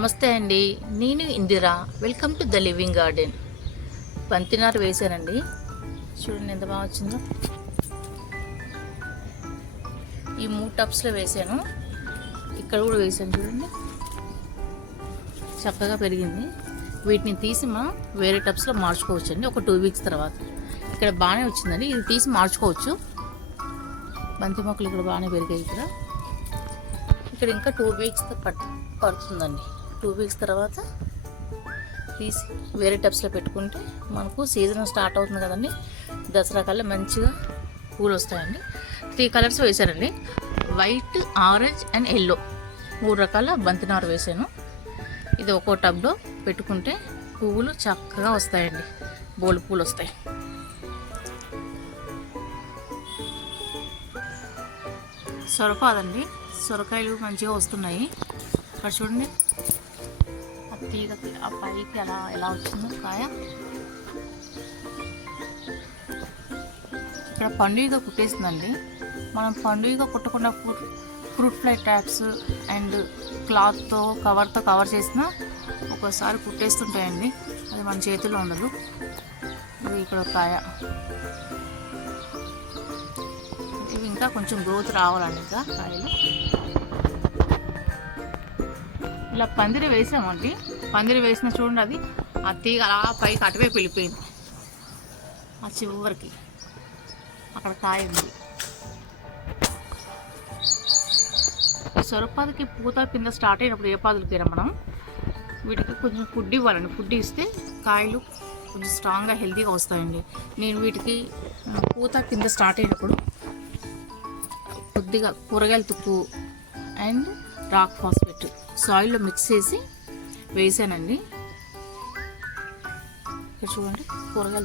నమస్తే అండి, నేను Indira. Welcome to the living garden. బంతినారు వేసానండి, చూడండి ఎంత బాగా వచ్చిందో. ఈ 3 టబ్స్లో వేసాను, ఇక్కడ కూడా వేసాను చూడండి, చక్కగా పెరిగింది. వీటిని తీసి వేరే టబ్స్లో మార్చుకోవచ్చు అండి ఒక 2 వీక్స్ తర్వాత. ఇక్కడ బాగానే వచ్చిందండి, ఇది తీసి మార్చుకోవచ్చు. బంతి మొక్కలు ఇక్కడ బాగానే పెరిగాయి. ఇక్కడ ఇంకా 2 వీక్స్ పడుతుందండి. 2 వీక్స్ తర్వాత తీసి వేరే టబ్స్లో పెట్టుకుంటే మనకు సీజన్ స్టార్ట్ అవుతుంది కదండి, దసరా కల్లా మంచిగా పూలు వస్తాయండి. 3 కలర్స్ వేసానండి, వైట్, ఆరెంజ్ అండ్ ఎల్లో. 3 రకాల బంతినారు వేసాను. ఇది ఒక్కో టబ్లో పెట్టుకుంటే పువ్వులు చక్కగా వస్తాయండి, బోలు పూలు వస్తాయి. సొరకాదండి, సొరకాయలు మంచిగా వస్తున్నాయి. ఇక్కడ చూడండి, ఆ తీగకి ఆ పైకి ఎలా వచ్చిందో కాయ. ఇక్కడ పండుగ కుట్టేస్తుందండి. మనం పండుగ కుట్టకుండా ఫ్రూట్ ఫ్లై ట్రాప్స్ అండ్ క్లాత్తో కవర్ చేసినా ఒక్కోసారి కుట్టేస్తుంటాయండి, అది మన చేతిలో ఉండదు. ఇది ఇక్కడ కాయ, ఇవి ఇంకా కొంచెం గ్రోత్ రావాలండి. ఇంకా కాయలు ఇలా పందిరి వేసామండి. పందిరి వేసిన చూడండి, అది ఆ తీగ అలా పైకి అటువైపు వెళ్ళిపోయింది, ఆ చివరికి అక్కడ కాయ ఉంది. ఈ సొరపాదుకి పూత కింద స్టార్ట్ అయినప్పుడు ఏ పాదులకైనా మనం వీటికి కొంచెం ఫుడ్ ఇవ్వాలండి. ఫుడ్ ఇస్తే కాయలు కొంచెం స్ట్రాంగ్గా హెల్తీగా వస్తాయండి. నేను వీటికి పూత కింద స్టార్ట్ అయినప్పుడు కొద్దిగా కూరగాయల తుక్కు అండ్ రాక్ ఫాస్ఫేట్ సాయిల్లో మిక్స్ చేసి వేసానండి. ఇక్కడ చూడండి, కూరగాయల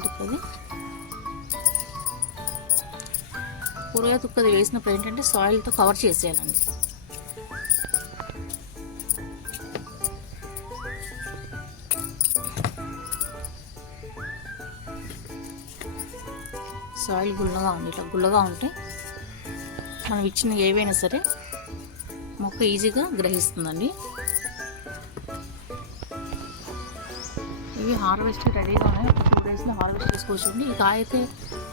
తుక్కది వేసినప్పుడు ఏంటంటే సాయిల్తో కవర్ చేసేయాలండి. సాయిల్ గుల్లగా ఉంది, ఇట్లా గుల్లగా ఉంటే మనం ఇచ్చిన ఏవైనా సరే మొక్క ఈజీగా గ్రహిస్తుందండి. ఇవి హార్వెస్ట్ రెడీగా ఉన్నాయి, 2 డేస్లో హార్వెస్ట్ చేసుకోవచ్చు అండి. ఈ కాయ అయితే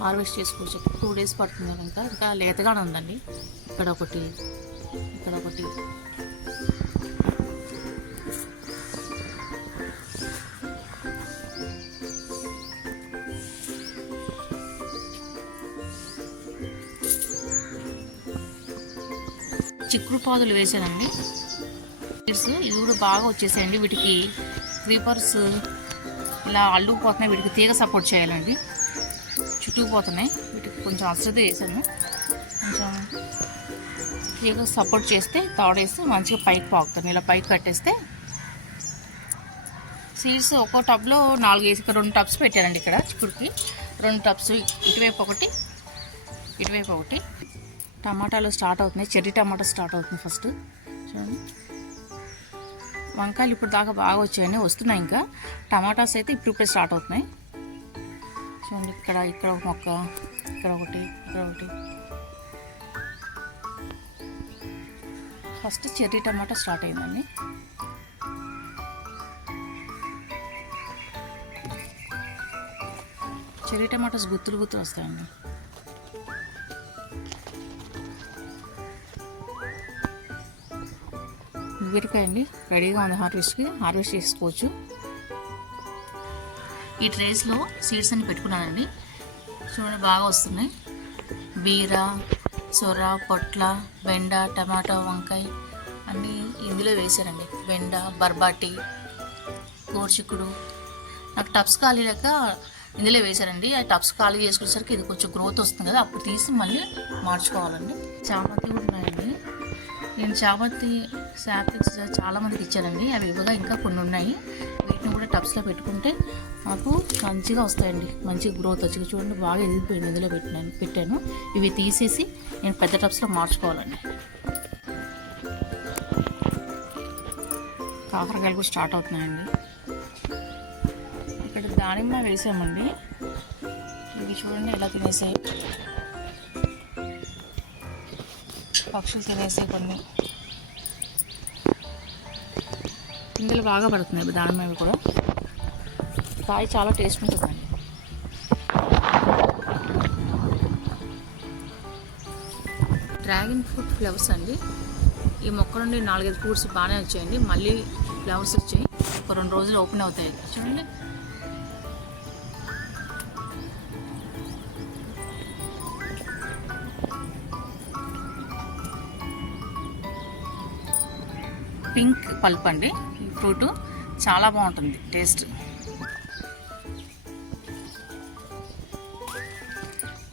హార్వెస్ట్ చేసుకోవచ్చు, 2 డేస్ పడుతుంది. ఇంకా లేతగానే ఉందండి. ఇక్కడ ఒకటి. చిక్కుడు పాదులు వేసానండి. ఇది కూడా బాగా వచ్చేసాయండి. వీటికి క్రీపర్స్ ఇలా అల్లుకుపోతున్నాయి, వీటికి తీగ సపోర్ట్ చేయాలండి, చుట్టుకుపోతున్నాయి. వీటికి కొంచెం అశ్రద్ధ వేసాను, కొంచెం తీగ సపోర్ట్ చేస్తే తాడేస్తే మంచిగా పైకి పాకుతాను. ఇలా పైకి కట్టేస్తే సీడ్స్ ఒక్కో టబ్లో 4 వేసి 2 టబ్స్ పెట్టానండి. ఇక్కడ చిక్కుడుకి 2 టబ్స్, ఇటువైపు ఒకటి, ఇటువైపు ఒకటి. టమాటాలు స్టార్ట్ అవుతున్నాయి, చెర్రీ టమాటా స్టార్ట్ అవుతుంది ఫస్ట్. చూడండి, వంకాయలు ఇప్పుడు దాకా బాగా వచ్చాయని వస్తున్నాయి. ఇంకా టమాటాస్ అయితే ఇప్పుడిప్పుడే స్టార్ట్ అవుతున్నాయి. చూడండి, ఇక్కడ ఒక మొక్క, ఇక్కడ ఒకటి. ఫస్ట్ చెర్రీ టమాటా స్టార్ట్ అయిందండి. చెర్రీ టమాటాస్ గుత్తులు వస్తాయండి. బీరకాయ అండి, రెడీగా ఉంది హార్వెస్ట్ చేసుకోవచ్చు. ఈ ట్రేస్లో సీడ్స్ అన్ని పెట్టుకున్నానండి. చూడండి, బాగా వస్తున్నాయి. బీర, సొర, పొట్ల, బెండ, టమాటో, వంకాయ అన్నీ ఇందులో వేసానండి. బెండ, బర్బాటి, గోరుచిక్కుడు. నాకు టబ్స్ ఖాళీ లేక ఇందులో వేసానండి. ఆ టబ్స్ ఖాళీ చేసుకునేసరికి ఇది కొంచెం గ్రోత్ వస్తుంది కదా, అప్పుడు తీసి మళ్ళీ మార్చుకోవాలండి. చామంతి కూడా ఉన్నాయండి. నేను చామంతి శాప్లింగ్స్ చాలామందికి ఇచ్చానండి, అవి ఇవ్వగా ఇంకా కొన్ని ఉన్నాయి. వీటిని కూడా టబ్స్లో పెట్టుకుంటే నాకు మంచిగా వస్తాయండి, మంచి గ్రోత్ వచ్చి. చూడండి, బాగా ఎదిగిపోయింది. ఇందులో పెట్టాను. ఇవి తీసేసి నేను పెద్ద టబ్స్లో మార్చుకోవాలండి. కాకరకాయలు కూడా స్టార్ట్ అవుతున్నాయండి. ఇక్కడ దానిమ్మ వేసామండి. ఇవి చూడండి ఎలా తినేసాయి, పక్షులు తినేసే కొన్ని. పిందెలు బాగా పడుతున్నాయి దానిమ్మ కూడా. కాయ చాలా టేస్ట్ ఉంటుందండి. డ్రాగన్ ఫ్రూట్ ఫ్లవర్స్ అండి. ఈ మొక్క నుండి 4-5 ఫ్రూట్స్ బాగానే వచ్చాయండి. మళ్ళీ ఫ్లవర్స్ వచ్చాయి. ఒక 2 రోజులు ఓపెన్ అవుతాయి. చూడండి. పింక్ పల్ప్ అండి. ఈ ఫ్రూట్ చాలా బాగుంటుంది టేస్ట్.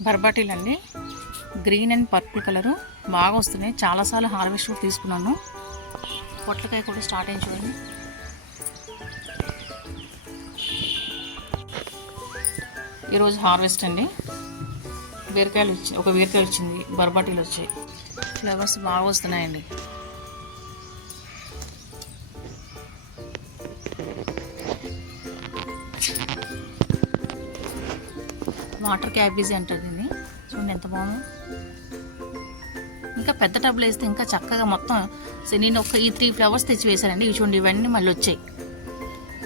బర్బాటీలు అండి. గ్రీన్ అండ్ పర్పుల్ కలరు బాగా వస్తున్నాయి. చాలాసార్లు హార్వెస్ట్ కూడా తీసుకున్నాను. పొట్లకాయ కూడా స్టార్ట్ అయింది చూడండి. ఈరోజు హార్వెస్ట్ అండి. బీరకాయలు ఒక బీరకాయ వచ్చింది. బర్బాటీలు వచ్చాయి. ఫ్లవర్స్ బాగా వస్తున్నాయండి. వాటర్ క్యాబేజీ అంటారు దీన్ని. చూడండి ఎంత బాగుందో. ఇంకా పెద్ద టబ్లో వేస్తే ఇంకా చక్కగా మొత్తం. నేను ఈ 3 ఫ్లవర్స్ తెచ్చి వేసానండి. ఇవి చూడండి, ఇవన్నీ మళ్ళీ వచ్చాయి.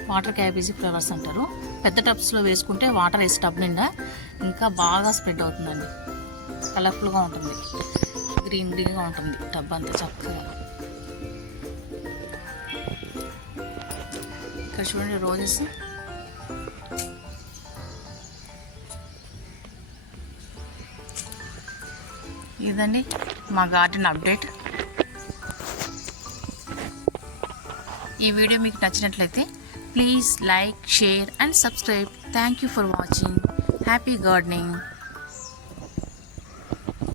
వాటర్ క్యాబేజీ ఫ్లవర్స్ అంటారు. పెద్ద టబ్స్లో వేసుకుంటే వాటర్ వేసి టబ్ నిండా ఇంకా బాగా స్ప్రెడ్ అవుతుందండి. కలర్ఫుల్గా ఉంటుంది. గ్రీన్ గ్రీన్గా ఉంటుంది టబ్ అంతా చక్కగా. ఇక్కడ చూడండి రోజెస్. ఇదండి మా గార్డెన్ అప్డేట్. ఈ వీడియో మీకు నచ్చినట్లయితే please like, share and subscribe. Thank you for watching. Happy gardening.